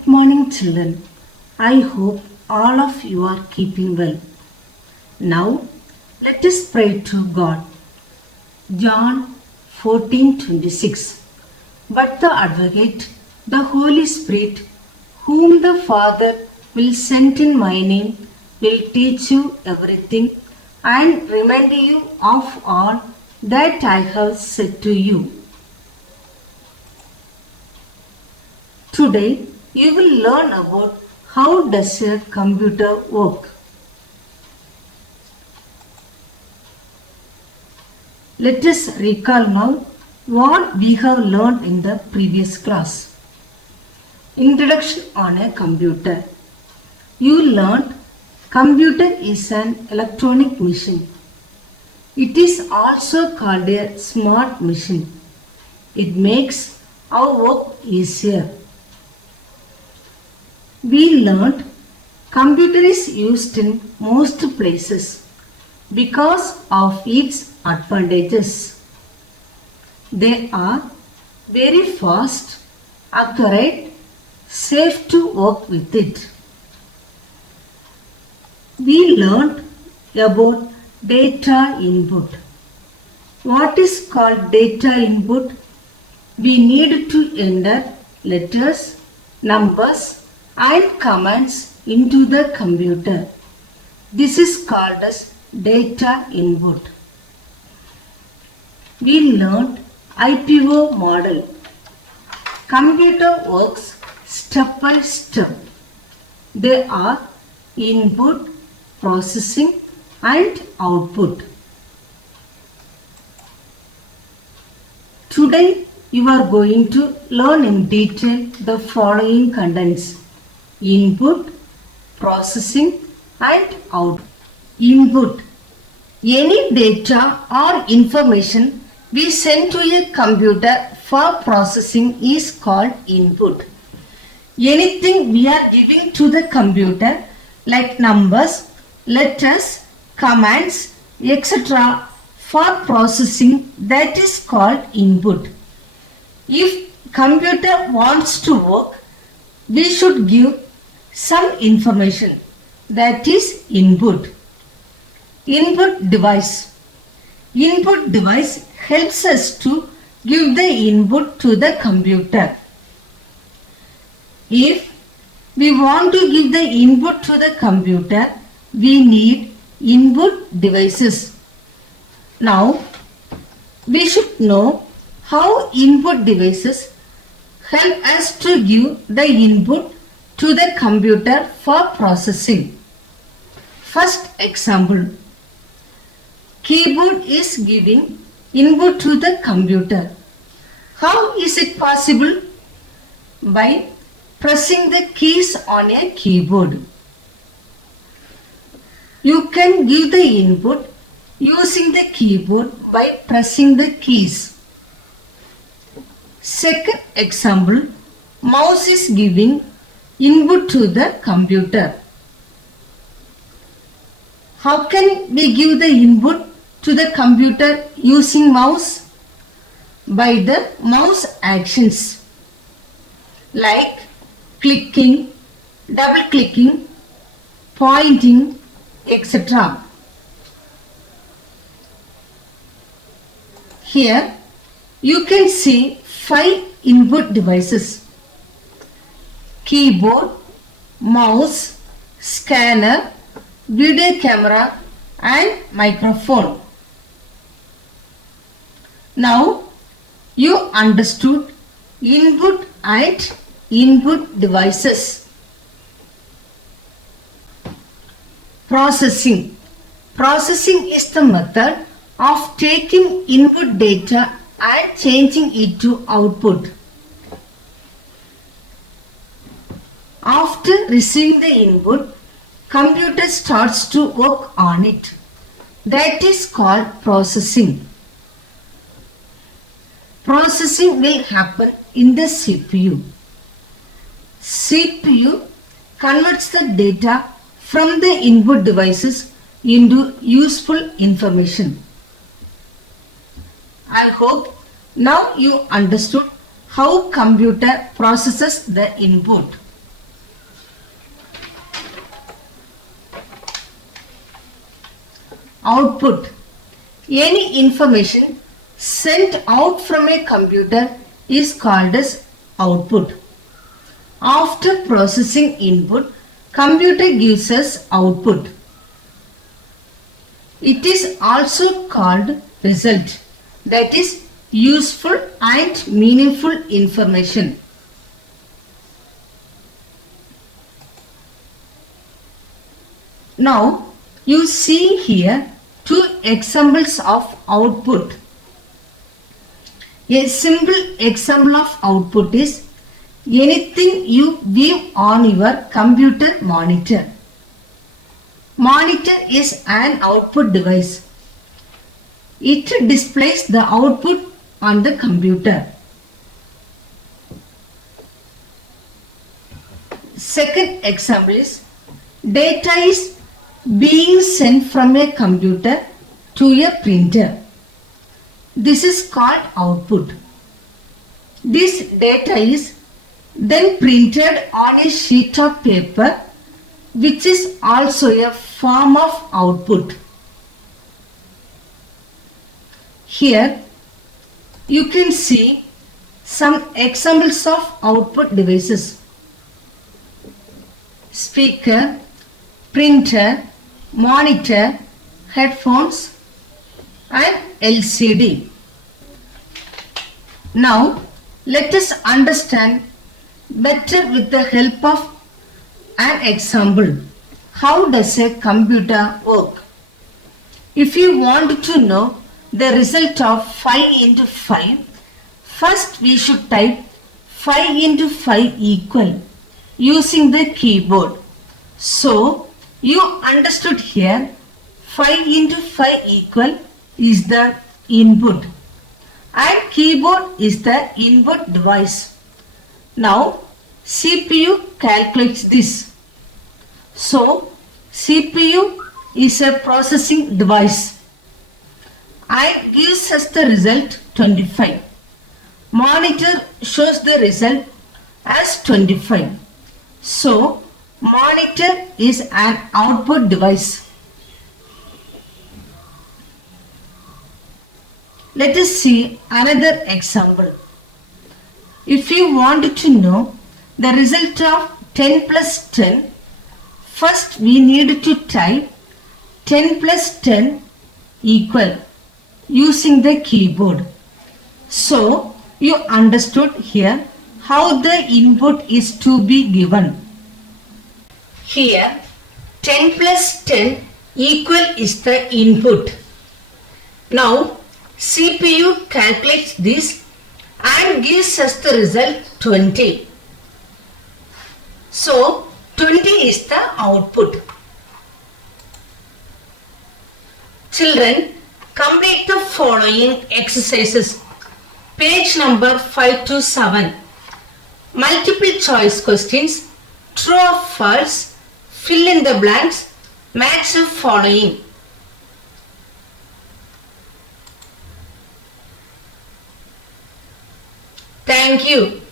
Good morning, children. I hope all of you are keeping well. Now, let us pray to God. John 14:26. But the Advocate, the Holy Spirit, whom the Father will send in my name, will teach you everything and remind you of all that I have said to you. Today, you will learn about how does a computer work. Let us recall now what we have learned in the previous class. Introduction on a computer. You learned computer is an electronic machine. It is also called a smart machine. It makes our work easier. We learned computer is used in most places because of its advantages. They are very fast, accurate, safe to work with it. We learned about data input. What is called data input? We need to enter letters, numbers, and commands into the computer. This is called as data input. We learned IPO model. Computer works step by step. They are input, processing, and output. Today you are going to learn in detail the following contents: input, processing, and output. Input. Any data or information we send to a computer for processing is called input. Anything we are giving to the computer like numbers, letters, commands, etc. for processing, that is called input. If computer wants to work, we should give some information, that is input. Input device. Input device helps us to give the input to the computer. If we want to give the input to the computer, we need input devices. Now, we should know how input devices help us to give the input to the computer for processing. First example. Keyboard is giving input to the computer. How is it possible? By pressing the keys on a keyboard. You can give the input using the keyboard by pressing the keys. Second example, mouse is giving input to the computer. How can we give the input to the computer using mouse? By the mouse actions like clicking, double clicking, pointing, etc. Here you can see 5 input devices: keyboard, mouse, scanner, video camera, and microphone. Now you understood input and input devices. Processing. Processing is the method of taking input data and changing it to output. After receiving the input, computer starts to work on it. That is called processing. Processing will happen in the CPU. CPU converts the data from the input devices into useful information. I hope now you understood how computer processes the input. Output. Any information sent out from a computer is called as output. After processing input, computer gives us output. It is also called result, that is useful and meaningful information. Now you see here two examples of output. A simple example of output is anything you view on your computer monitor. Monitor is an output device. It displays the output on the computer. Second example is data is being sent from a computer to a printer. This is called output. This data is then printed on a sheet of paper, which is also a form of output. Here you can see some examples of output devices: speaker, printer, monitor, headphones and LCD. Now let us understand better with the help of an example. How does a computer work? If you want to know the result of 5 into 5, first we should type 5 into 5 equal using the keyboard. So you understood here 5 into 5 equal is the input and keyboard is the input device. Now CPU calculates this. So CPU is a processing device and gives us the result 25. Monitor shows the result as 25. So monitor is an output device. Let us see another example. If you want to know the result of 10 plus 10, first we need to type 10 plus 10 equal using the keyboard. So you understood here how the input is to be given. Here 10 plus 10 equal is the input. Now CPU calculates this and gives us the result 20. So 20 is the output. Children, complete the following exercises. Page number 5 to 7. Multiple choice questions. True or false. Fill in the blanks. Match the following. Thank you.